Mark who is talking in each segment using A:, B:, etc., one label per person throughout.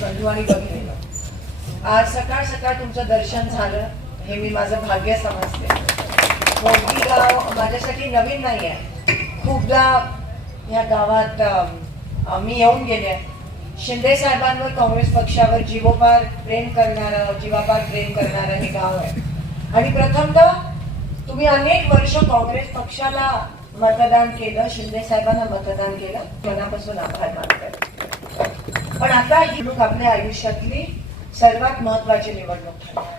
A: बघितलं बघितलं आज सकाळ सकाळ तुमचं दर्शन झालं हे मी माझं भाग्य समजते. मोठी गाव माझ्यासाठी नवीन नाही आहे खूपदा ह्या गावात मी येऊन गेले. आहे. शिंदे साहेबांवर काँग्रेस पक्षावर जीवोपार प्रेम करणारं जीवापार प्रेम करणारं हे गाव आहे. आणि प्रथमतः तुम्ही अनेक वर्ष काँग्रेस पक्षाला मतदान केलं शिंदे साहेबांना मतदान केलं मनापासून आभार मानतात पण आता ही निवडणूक आपल्या आयुष्यातली सर्वात महत्वाची निवडणूक ठरणार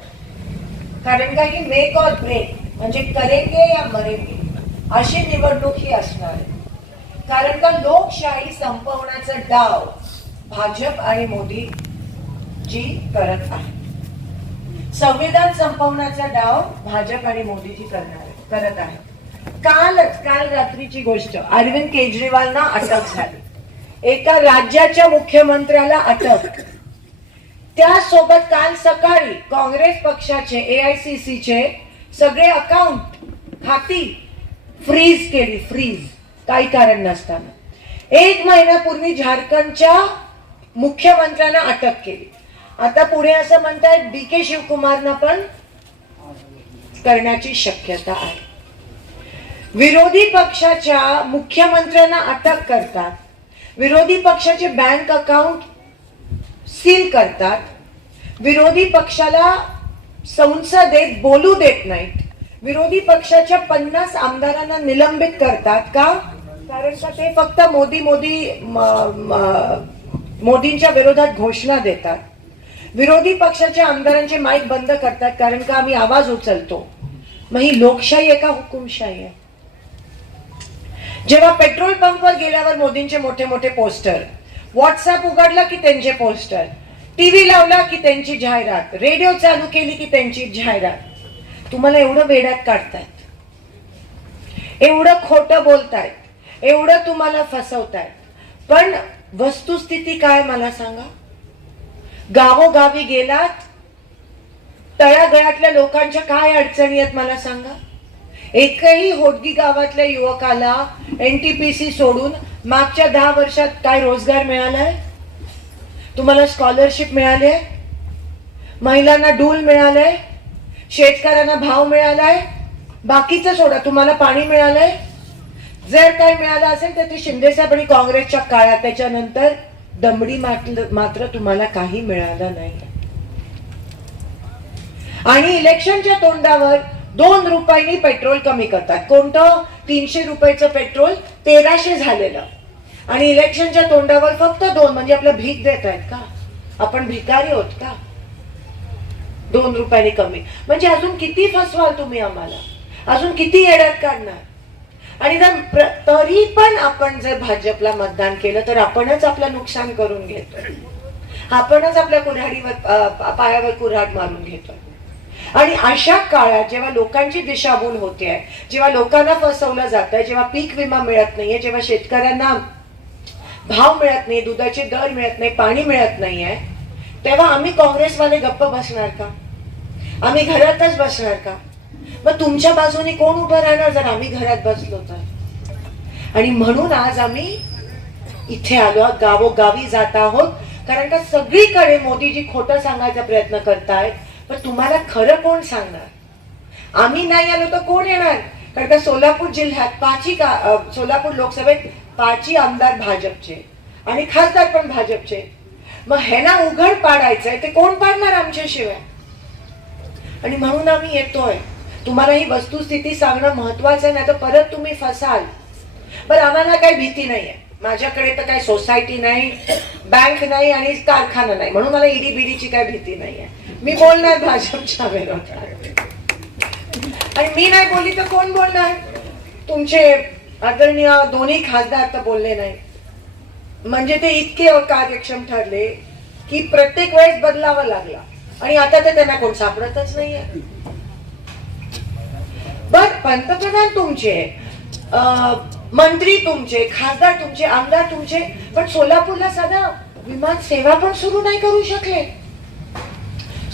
A: कारण का की मेक ऑर ब्रेक म्हणजे करेंगे या मरेंगे अशी निवडणूक ही असणार आहे. कारण का लोकशाही संपवण्याचा डाव भाजप आणि मोदी जी करत आहे संविधान संपवण्याचा डाव भाजप आणि मोदीजी करणार करत आहे कालच काल रात्रीची गोष्ट अरविंद केजरीवालना अटक झाली. एका राज्याच्या मुख्यमंत्र्याला अटक. त्यासोबत काल सकाळी काँग्रेस पक्षाचे ए आय सी चे सगळे अकाउंट खाती फ्रीज केली फ्रीज काही कारण नसताना. एक महिन्यापूर्वी झारखंडच्या मुख्यमंत्र्यांना अटक केली. आता पुढे असं म्हणतायत डी के शिवकुमारना पण करण्याची शक्यता आहे. विरोधी पक्षाच्या मुख्यमंत्र्यांना अटक करतात. विरोधी पक्षाचे बँक अकाउंट सील करतात. विरोधी पक्षाला संसदेत बोलू देत नाहीत. विरोधी पक्षाच्या पन्नास आमदारांना निलंबित करतात का? कारण का ते फक्त मोदी मोदी म- मोदींच्या विरोधात घोषणा देतात. विरोधी पक्षाच्या आमदारांचे माईक बंद करतात कारण का आम्ही आवाज उचलतो? मग ही लोकशाही आहे का हुकुमशाही आहे? जेव्हा पेट्रोल पंपवर गेल्यावर मोदींचे मोठे मोठे पोस्टर व्हॉट्सअप उघडला की त्यांचे पोस्टर टीव्ही लावला की त्यांची जाहिरात रेडिओ चालू केली की त्यांची जाहिरात. तुम्हाला एवढं वेड्यात काढतायत. एवढं खोटं बोलतायत. एवढं तुम्हाला फसवतायत. पण वस्तुस्थिती काय मला सांगा? गावोगावी गेलात तळागळातल्या लोकांच्या काय अडचणी आहेत मला सांगा? एकही होडगी गावातल्या युवकाला एन टी पी सी सोडून मागच्या दहा वर्षात काय रोजगार मिळालाय? तुम्हाला स्कॉलरशिप मिळाले? महिलांना डूल मिळालंय? शेतकऱ्यांना भाव मिळालाय? बाकीचं सोडा तुम्हाला पाणी मिळालंय? जर काय मिळालं असेल तर ते शिंदेसाहेब आणि काँग्रेसच्या काळात त्याच्यानंतर दमडी मात्र तुम्हाला काही मिळालं नाही. आणि इलेक्शनच्या तोंडावर दोन रुपयांनी पेट्रोल कमी करतात. कोणतं? तीनशे रुपयाचं पेट्रोल तेराशे झालेलं. आणि इलेक्शनच्या तोंडावर फक्त दोन म्हणजे आपलं भीक देत आहेत का? आपण भिकारी होत का? दोन रुपयाने कमी. म्हणजे अजून किती फसवाल तुम्ही आम्हाला? अजून किती येड्यात काढणार? आणि जर तरी पण आपण जर भाजपला मतदान केलं तर आपणच आपलं नुकसान करून घेतो. आपणच आपल्या कुऱ्हाडीवर पायावर कुऱ्हाड मारून घेतो. आणि अशा काळात जेव्हा लोकांची दिशाभूल होते आहे जेव्हा लोकांना फसवलं जात आहे जेव्हा पीक विमा मिळत नाहीये जेव्हा शेतकऱ्यांना भाव मिळत नाही दुधाचे दर मिळत नाही पाणी मिळत नाहीये तेव्हा आम्ही काँग्रेसवाले गप्प बसणार का? आम्ही घरातच बसणार का? मग तुमच्या बाजूने कोण उभं राहणार जर आम्ही घरात बसलो तर? आणि म्हणून आज आम्ही इथे आलो गावोगावी जात आहोत कारण का सगळीकडे मोदीजी खोटं सांगायचा प्रयत्न करतायत. पण तुम्हाला खरं कोण सांगणार? आम्ही नाही आलो तर कोण येणार? कारण का सोलापूर जिल्ह्यात पाची का सोलापूर लोकसभेत पाची आमदार भाजपचे आणि खासदार पण भाजपचे. मग ह्यांना उघड पाडायचंय ते कोण पाडणार आमच्याशिवाय? आणि म्हणून आम्ही येतोय. तुम्हाला ही वस्तुस्थिती सांगणं महत्वाचं नाही तर परत तुम्ही फसाल. पण आम्हाला काही भीती नाहीये. माझ्याकडे तर काही सोसायटी नाही बँक नाही आणि कारखाना नाही. म्हणून मला ईडी बीडीची काही भीती नाहीये. मी बोलणार भाजपच्या विरोधात आणि मी नाही बोलली तर कोण बोलणार? तुमचे आदरणीय दोन्ही खासदार तर बोलले नाही. म्हणजे ते इतके कार्यक्षम ठरले की प्रत्येक वेळेस बदलावा लागला. आणि आता तर त्यांना कोण सापडतच नाहीये. बर पंतप्रधान तुमचे मंत्री तुमचे खासदार तुमचे आमदार तुमचे पण सोलापूरला साधा विमान सेवा पण सुरू नाही करू शकले.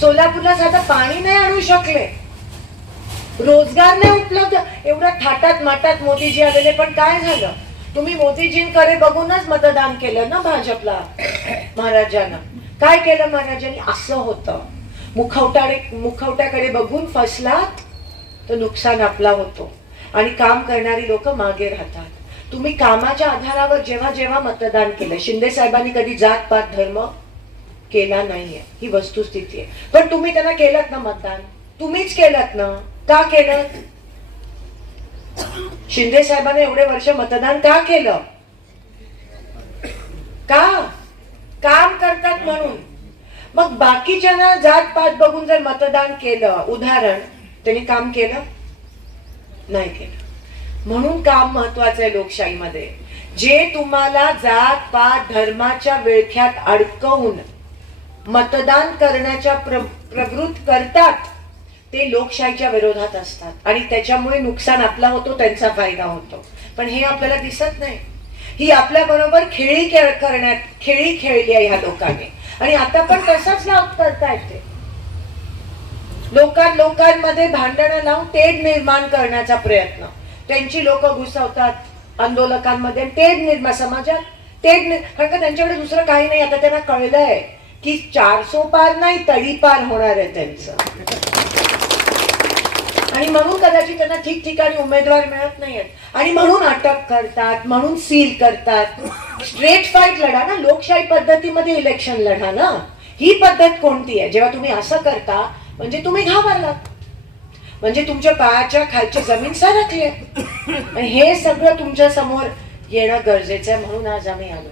A: सोलापूरला साधं पाणी नाही आणू शकले. रोजगार नाही उपलब्ध. एवढ्या थाटात माटात मोदीजी आलेले पण काय झालं? तुम्ही मोदीजींकडे बघूनच मतदान केलं ना भाजपला महाराजांना. काय केलं महाराजांनी? असं होतं. मुखवटाडे मुखवट्याकडे बघून फसलात तर नुकसान आपला होतो. आणि काम करणारी लोक मागे राहतात. तुम्ही कामाच्या आधारावर जेव्हा जेव्हा मतदान केलं शिंदे साहेबांनी कधी जात पात धर्म केला नाहीये. ही वस्तुस्थिती आहे. पण तुम्ही त्यांना केलात ना मतदान? तुम्हीच केलात ना? का केलं शिंदे साहेबाने एवढे वर्ष मतदान का केलं? का? काम करतात म्हणून. मग बाकीच्यांना जात पात बघून जर मतदान केलं उदाहरण त्यांनी काम केलं? नाही केलं. म्हणून काम महत्वाचं आहे लोकशाहीमध्ये. जे तुम्हाला जात पात धर्माच्या विळख्यात अडकवून मतदान करण्याच्या प्र प्रवृत्त करतात ते लोकशाहीच्या विरोधात असतात. आणि त्याच्यामुळे नुकसान आपला होतो त्यांचा फायदा होतो. पण हे आपल्याला दिसत नाही. ही आपल्या बरोबर खेळी खेळ करण्यात खेळी खेळली आहे ह्या लोकांनी. आणि आता पण तसंच लाव करता येते लोकां लोकांमध्ये भांडणं लावून तेढ निर्माण करण्याचा प्रयत्न. त्यांची लोक घुसवतात आंदोलकांमध्ये तेढ निर्माण समाजात तेढ कारण का त्यांच्याकडे दुसरं काही नाही आता त्यांना कळलंय. की चारसो पार नाही तडीपार होणार आहे त्यांचं. आणि म्हणून कदाचित त्यांना ठिकठिकाणी उमेदवार मिळत नाहीयेत आणि म्हणून अटक करतात म्हणून सील करतात. स्ट्रेट फाईट लढा ना लोकशाही पद्धतीमध्ये इलेक्शन लढा ना. ही पद्धत कोणती आहे? जेव्हा तुम्ही असं करता म्हणजे तुम्ही घाबरलात. म्हणजे तुमच्या पायाच्या खालची जमीन सरकली आहे. हे सगळं तुमच्यासमोर येणं गरजेचं आहे म्हणून आज आम्ही आलो.